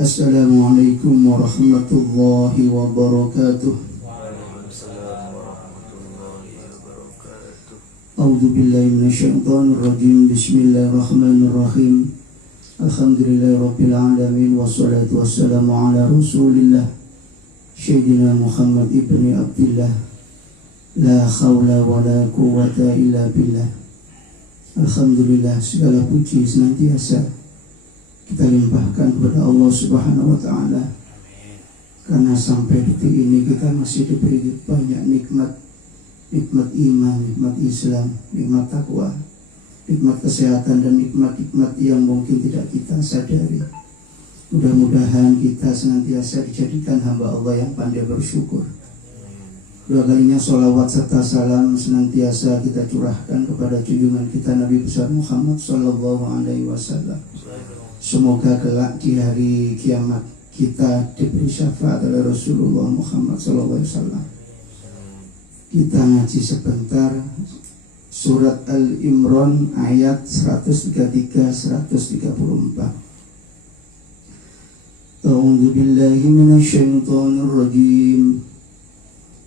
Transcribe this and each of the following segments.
Assalamualaikum warahmatullahi wabarakatuh. A'udzu billahi minasyaitonir rajim. Bismillahirrahmanirrahim. Alhamdulillahirabbil alamin wassalatu wassalamu ala Rasulillah Sayyidina Muhammad ibni Abdillah. La haula wala quwwata illa billah. Alhamdulillah, segala puji senantiasa kita limpahkan kepada Allah Subhanahu wa taala. Karena sampai detik ini kita masih diberi banyak nikmat. Nikmat iman, nikmat Islam, nikmat takwa, nikmat kesehatan, dan nikmat-nikmat yang mungkin tidak kita sadari. Mudah-mudahan kita senantiasa dijadikan hamba Allah yang pandai bersyukur. Dua kalinya sholawat serta salam senantiasa kita curahkan kepada junjungan kita Nabi besar Muhammad sallallahu alaihi wasallam. Semoga kelak di hari kiamat kita diberi syafaat oleh Rasulullah Muhammad sallallahu alaihi wasallam. Kita ngaji sebentar surat Al-Imran ayat 133-134. A'udzu billahi minasyaitonir rajim.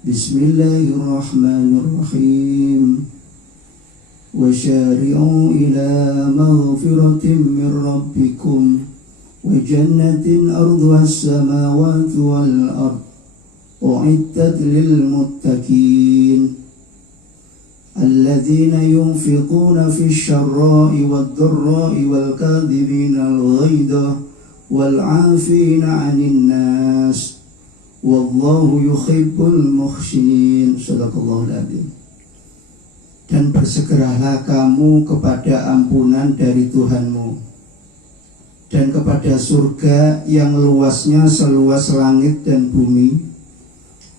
Bismillahirrahmanirrahim. وَشَارِعُوا إِلَى مَغْفِرَةٍ مِّن رَّبِّكُمْ وَجَنَّةٍ أَرْضُهَا السَّمَاوَاتُ وَالْأَرْضُ أُعِدَّتْ لِلْمُتَّقِينَ الَّذِينَ يُنفِقُونَ فِي السَّرَّاءِ وَالضَّرَّاءِ وَالْكَاظِمِينَ الْغَيْظَ وَالْعَافِينَ عَنِ النَّاسِ وَاللَّهُ يُحِبُّ الْمُحْسِنِينَ. Shadaqallahul adzim. Dan bersegeralah kamu kepada ampunan dari Tuhanmu dan kepada surga yang luasnya seluas langit dan bumi,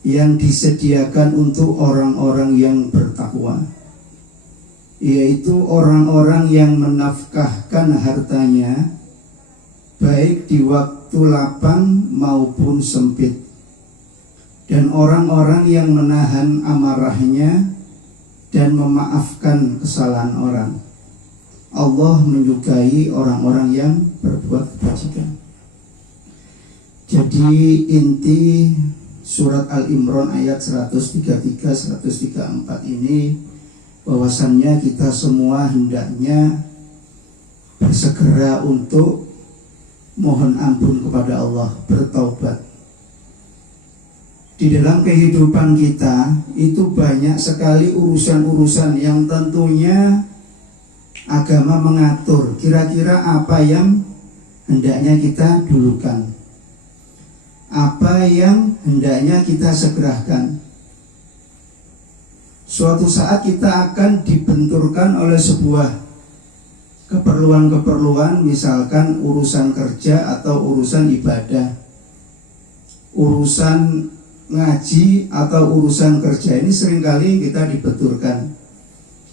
yang disediakan untuk orang-orang yang bertakwa, yaitu orang-orang yang menafkahkan hartanya baik di waktu lapang maupun sempit, dan orang-orang yang menahan amarahnya dan memaafkan kesalahan orang. Allah menyukai orang-orang yang berbuat kebajikan. Jadi inti surat Al-Imran ayat 133-134 ini bahwasannya kita semua hendaknya bersegera untuk mohon ampun kepada Allah, bertaubat. Di dalam kehidupan kita itu banyak sekali urusan-urusan yang tentunya agama mengatur kira-kira apa yang hendaknya kita dulukan, apa yang hendaknya kita segerakan. Suatu saat kita akan dibenturkan oleh sebuah keperluan-keperluan, misalkan urusan kerja atau urusan ibadah, urusan ngaji atau urusan kerja. Ini seringkali kita dibenturkan.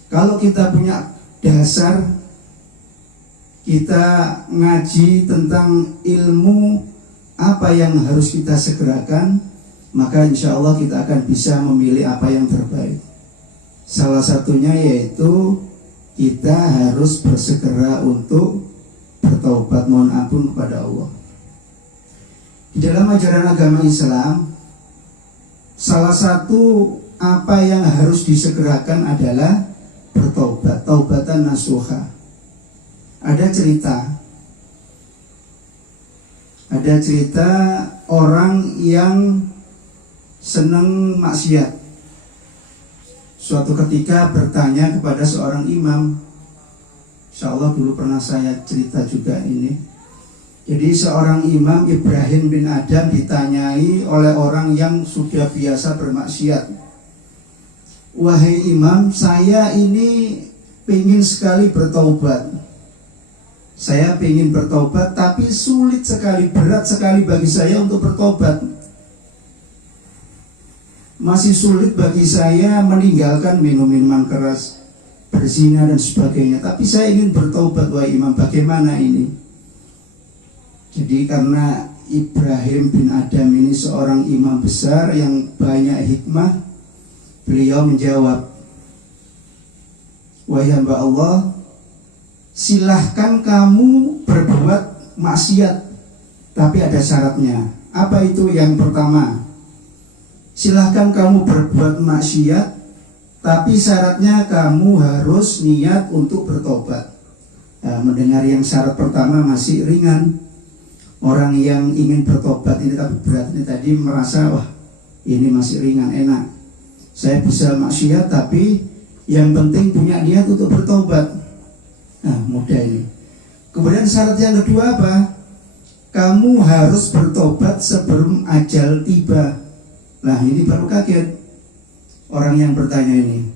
Kalau kita punya dasar, kita ngaji tentang ilmu apa yang harus kita segerakan, maka insya Allah kita akan bisa memilih apa yang terbaik. Salah satunya yaitu kita harus bersegera untuk bertaubat, mohon ampun kepada Allah. Di dalam ajaran agama Islam, salah satu apa yang harus disegerakan adalah bertaubat, taubatan nasuha. Ada cerita orang yang senang maksiat. Suatu ketika bertanya kepada seorang imam. Insya Allah dulu pernah saya cerita juga ini. Jadi seorang imam, Ibrahim bin Adam, ditanyai oleh orang yang sudah biasa bermaksiat. Wahai imam, saya ini pengen sekali bertaubat. Saya pengen bertaubat, tapi sulit sekali, berat sekali bagi saya untuk bertobat. Masih sulit bagi saya meninggalkan minum-minuman keras, berzina dan sebagainya. Tapi saya ingin bertaubat, wahai imam, bagaimana ini? Jadi karena Ibrahim bin Adam ini seorang imam besar yang banyak hikmah, beliau menjawab, wahai hamba Allah, silahkan kamu berbuat maksiat, Tapi ada syaratnya. Apa itu? Yang pertama, silahkan kamu berbuat maksiat, tapi syaratnya kamu harus niat untuk bertobat. Nah, mendengar yang syarat pertama masih ringan. Orang yang ingin bertobat ini tapi berat ini tadi merasa, wah ini masih ringan, enak. Saya bisa maksiat tapi yang penting punya niat untuk bertobat. Nah, mudah ini. Kemudian syarat yang kedua apa? Kamu harus bertobat sebelum ajal tiba. Nah, ini baru kaget orang yang bertanya ini.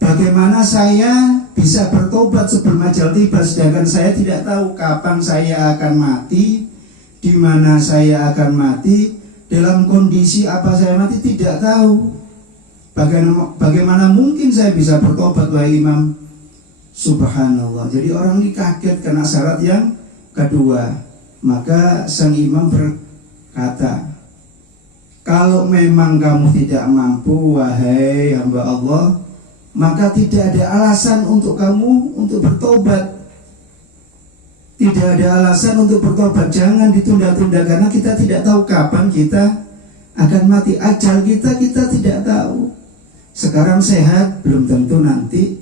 Bagaimana saya bisa bertobat sebelum ajal tiba, sedangkan saya tidak tahu kapan saya akan mati, di mana saya akan mati, dalam kondisi apa saya mati, tidak tahu. Bagaimana mungkin saya bisa bertobat, wahai Imam? Subhanallah. Jadi orang ini kaget karena syarat yang kedua. Maka sang imam berkata, kalau memang kamu tidak mampu, wahai hamba Allah, maka tidak ada alasan untuk kamu untuk bertobat. Tidak ada alasan untuk bertobat. Jangan ditunda-tunda, karena kita tidak tahu kapan kita akan mati. Ajal kita tidak tahu. Sekarang sehat, belum tentu nanti,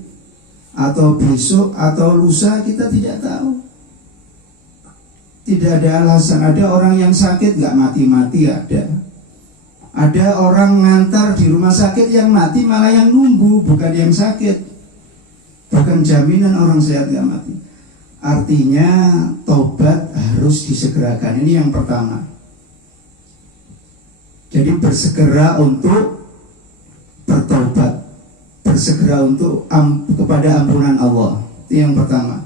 atau besok, atau lusa, kita tidak tahu. Tidak ada alasan. Ada orang yang sakit gak mati-mati, ada. Ada orang ngantar di rumah sakit yang mati malah yang nunggu, bukan yang sakit. Bukan jaminan orang sehat gak mati. Artinya tobat harus disegerakan. Ini yang pertama. Jadi bersegera untuk bertobat, bersegera untuk kepada ampunan Allah. Itu yang pertama.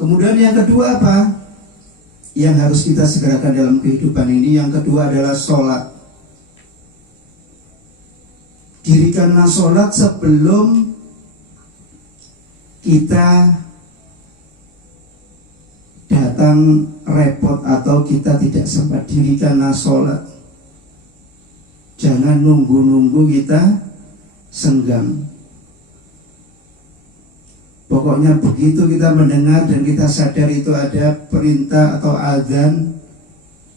Kemudian yang kedua apa? Yang harus kita segerakan dalam kehidupan ini. Yang kedua adalah sholat. Dirikanlah sholat sebelum kita datang repot atau kita tidak sempat. Dirikanlah sholat. Jangan nunggu-nunggu kita senggang. Pokoknya begitu kita mendengar dan kita sadar itu ada perintah atau azan,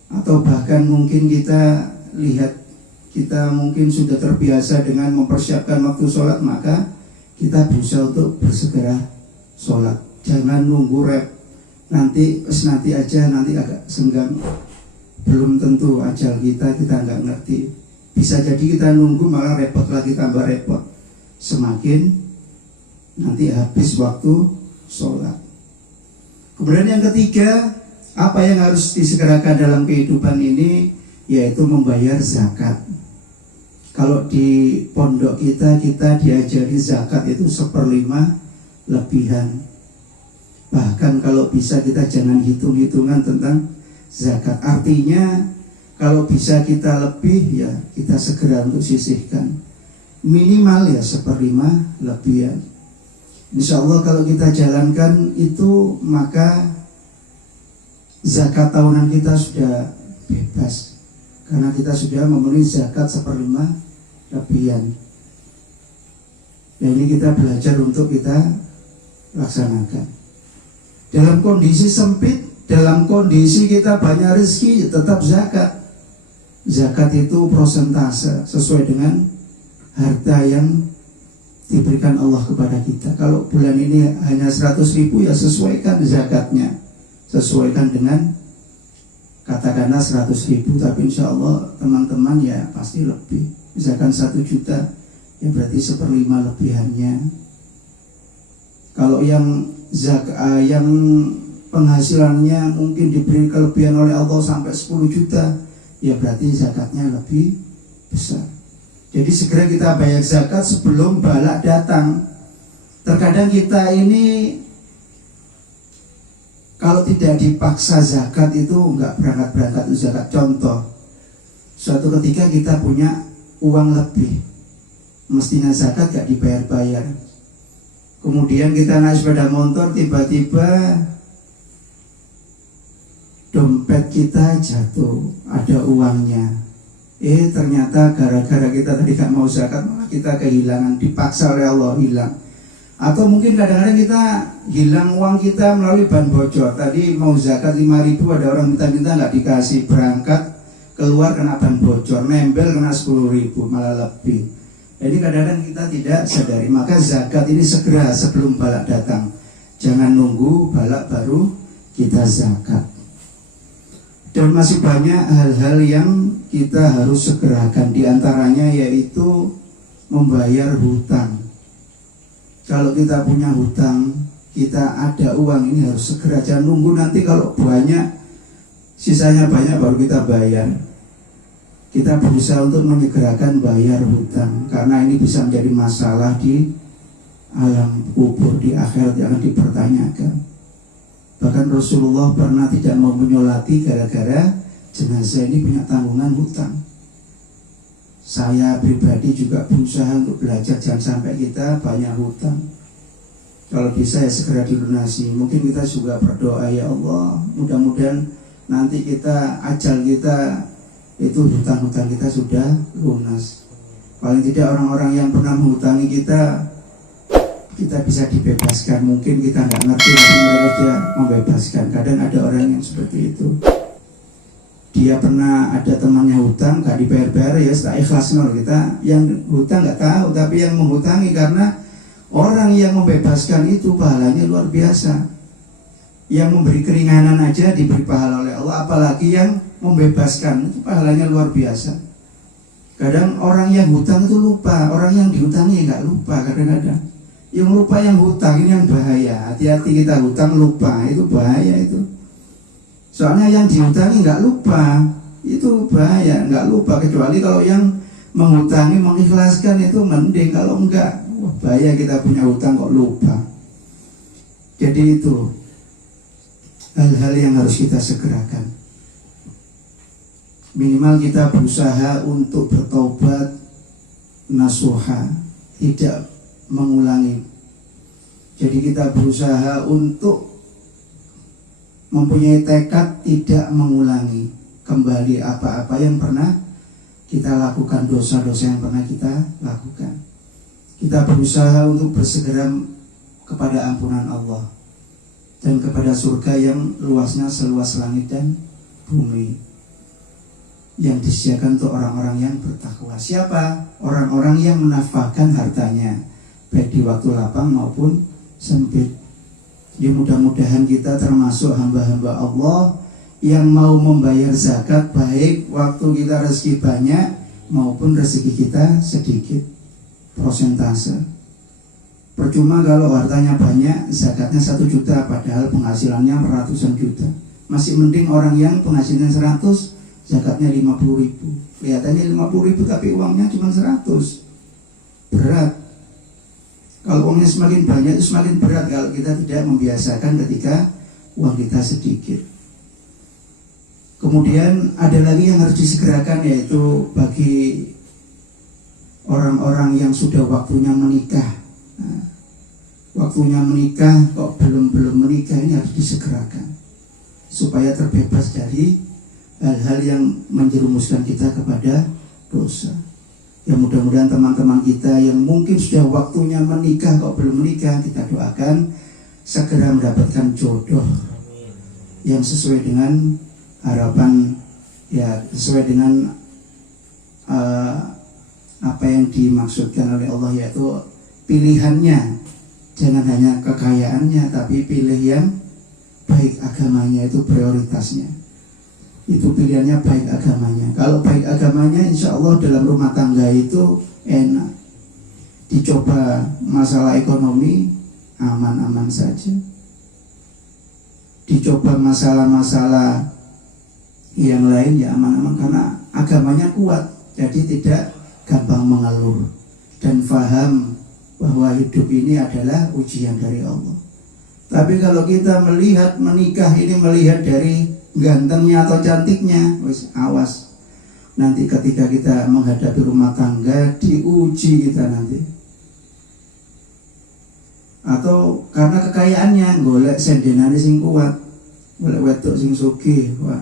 atau bahkan mungkin kita lihat kita mungkin sudah terbiasa dengan mempersiapkan waktu sholat, maka kita berusaha untuk bersegera sholat. Jangan nunggu nanti aja, nanti agak senggang. Belum tentu ajal kita nggak ngerti. Bisa jadi kita nunggu malah repot lagi, tambah repot. Semakin nanti habis waktu sholat. Kemudian yang ketiga, apa yang harus disegerakan dalam kehidupan ini, yaitu membayar zakat. Kalau di pondok kita diajari zakat itu 1/5 lebihan. Bahkan kalau bisa kita jangan hitung-hitungan tentang zakat. Artinya kalau bisa kita lebih, ya kita segera untuk sisihkan. Minimal ya 1/5 lebihan. Insya Allah kalau kita jalankan itu, maka zakat tahunan kita sudah bebas, karena kita sudah memenuhi zakat 1/5 lebihan. Dan ini kita belajar untuk kita laksanakan. Dalam kondisi sempit, dalam kondisi kita banyak rezeki, tetap zakat. Zakat itu prosentase sesuai dengan harta yang diberikan Allah kepada kita. Kalau bulan ini hanya 100.000, ya sesuaikan zakatnya, sesuaikan dengan katakanlah 100.000, tapi insya Allah teman-teman ya pasti lebih. Misalkan 1 juta, ya berarti 1/5 lebihannya. Kalau yang yang penghasilannya mungkin diberi kelebihan oleh Allah sampai 10 juta, ya berarti zakatnya lebih besar. Jadi segera kita bayar zakat sebelum balak datang. Terkadang kita ini kalau tidak dipaksa zakat itu nggak berangkat zakat. Contoh, suatu ketika kita punya uang lebih, mestinya zakat nggak dibayar-bayar. Kemudian kita naik sepeda motor, tiba-tiba dompet kita jatuh, ada uangnya. Ternyata gara-gara kita tadi gak mau zakat, malah kita kehilangan, dipaksa oleh Allah hilang. Atau mungkin kadang-kadang kita hilang uang kita melalui ban bocor. Tadi mau zakat 5.000, ada orang minta-minta nggak dikasih, berangkat keluar kena ban bocor, nempel kena 10.000 malah lebih. Jadi kadang-kadang kita tidak sadari. Maka zakat ini segera sebelum balak datang. Jangan nunggu balak baru kita zakat. Dan masih banyak hal-hal yang kita harus segerakan. Di antaranya yaitu membayar hutang. Kalau kita punya hutang, kita ada uang, ini harus segera. Jangan nunggu nanti kalau banyak, sisanya banyak baru kita bayar. Kita berusaha untuk menyegerakan bayar hutang, karena ini bisa menjadi masalah di alam kubur, di akhirat yang akan dipertanyakan. Bahkan Rasulullah pernah tidak mau menyolati gara-gara jenazah ini punya tanggungan hutang. Saya pribadi juga berusaha untuk belajar jangan sampai kita banyak hutang. Kalau bisa ya segera dilunasi. Mungkin kita juga berdoa, ya Allah, mudah-mudahan nanti kita, ajal kita itu hutang-hutang kita sudah lunas. Paling tidak orang-orang yang pernah menghutangi kita bisa dibebaskan. Mungkin kita nggak ngerti, tapi mereka sudah membebaskan. Kadang ada orang yang seperti itu. Dia pernah ada temannya hutang, gak dibayar-bayar, ya tak ikhlas nol. Kita yang hutang gak tahu, tapi yang menghutangi, karena orang yang membebaskan itu pahalanya luar biasa. Yang memberi keringanan aja diberi pahala oleh Allah, apalagi yang membebaskan, itu pahalanya luar biasa. Kadang orang yang hutang itu lupa, orang yang dihutangi gak lupa kadang-kadang. Yang lupa yang hutang ini yang bahaya. Hati-hati kita hutang lupa, itu bahaya itu. Soalnya yang dihutangi nggak lupa, itu bahaya. Nggak lupa, kecuali kalau yang menghutangi mengikhlaskan itu mending. Kalau enggak, wah bahaya kita punya hutang kok lupa. Jadi itu hal-hal yang harus kita segerakan. Minimal kita berusaha untuk bertobat nasuha, tidak mengulangi. Jadi kita berusaha untuk mempunyai tekad tidak mengulangi kembali apa-apa yang pernah kita lakukan, dosa-dosa yang pernah kita lakukan. Kita berusaha untuk bersegera kepada ampunan Allah dan kepada surga yang luasnya seluas langit dan bumi, yang disediakan untuk orang-orang yang bertakwa. Siapa? Orang-orang yang menafkahkan hartanya, baik di waktu lapang maupun sempit. Ya mudah-mudahan kita termasuk hamba-hamba Allah yang mau membayar zakat, baik waktu kita rezeki banyak maupun rezeki kita sedikit, persentase. Percuma kalau hartanya banyak, zakatnya 1 juta padahal penghasilannya ratusan juta. Masih mending orang yang penghasilan 100, zakatnya 50.000. Kelihatannya 50.000 tapi uangnya cuma 100. Berat. Kalau uangnya semakin banyak itu semakin berat kalau kita tidak membiasakan ketika uang kita sedikit. Kemudian ada lagi yang harus disegerakan, yaitu bagi orang-orang yang sudah waktunya menikah. Nah, waktunya menikah kok belum menikah, ini harus disegerakan supaya terbebas dari hal-hal yang menjerumuskan kita kepada dosa. Ya mudah-mudahan teman-teman kita yang mungkin sudah waktunya menikah kok belum menikah, kita doakan segera mendapatkan jodoh yang sesuai dengan harapan, ya sesuai dengan apa yang dimaksudkan oleh Allah, yaitu pilihannya. Jangan hanya kekayaannya, tapi pilih yang baik agamanya, itu prioritasnya. Itu pilihannya baik agamanya. Kalau baik agamanya, insya Allah dalam rumah tangga itu enak. Dicoba masalah ekonomi, aman-aman saja. Dicoba masalah-masalah yang lain, ya aman-aman, karena agamanya kuat. Jadi tidak gampang mengeluh dan faham bahwa hidup ini adalah ujian dari Allah. Tapi kalau kita melihat menikah ini melihat dari gantengnya atau cantiknya, awas nanti ketika kita menghadapi rumah tangga diuji kita nanti. Atau karena kekayaannya golek sendenane sing kuat, golek wedok sing sugih. Wah.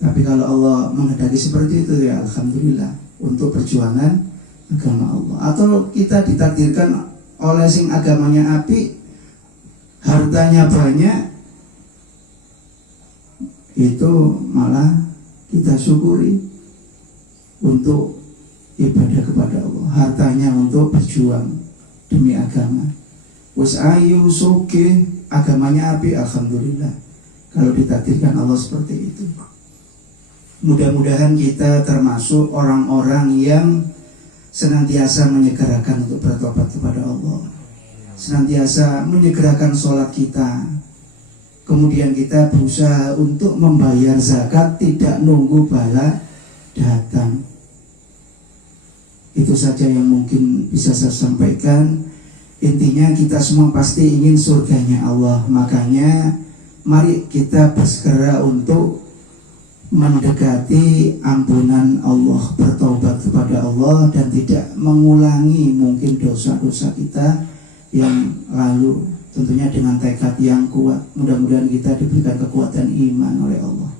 Tapi kalau Allah menghendaki seperti itu, ya alhamdulillah untuk perjuangan agama Allah. Atau kita ditakdirkan oleh sing agamanya apik, hartanya banyak, itu malah kita syukuri untuk ibadah kepada Allah, hartanya untuk berjuang demi agama. Wes ayu soge, agamanya apik, alhamdulillah kalau ditakdirkan Allah seperti itu. Mudah-mudahan kita termasuk orang-orang yang senantiasa menyegerakan untuk bertobat kepada Allah, senantiasa menyegerakan sholat kita, kemudian kita berusaha untuk membayar zakat, tidak nunggu bala datang. Itu saja yang mungkin bisa saya sampaikan. Intinya kita semua pasti ingin surganya Allah, makanya mari kita bersegera untuk mendekati ampunan Allah, bertaubat kepada Allah dan tidak mengulangi mungkin dosa-dosa kita yang lalu, tentunya dengan tekad yang kuat. Mudah-mudahan kita diberikan kekuatan iman oleh Allah.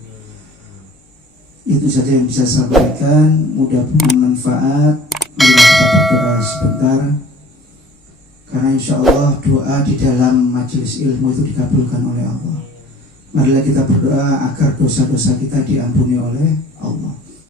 Itu saja yang bisa saya sampaikan, mudah bermanfaat. Mari kita berdoa sebentar, karena insya Allah doa di dalam majelis ilmu itu dikabulkan oleh Allah. Marilah kita berdoa agar dosa-dosa kita diampuni oleh Allah.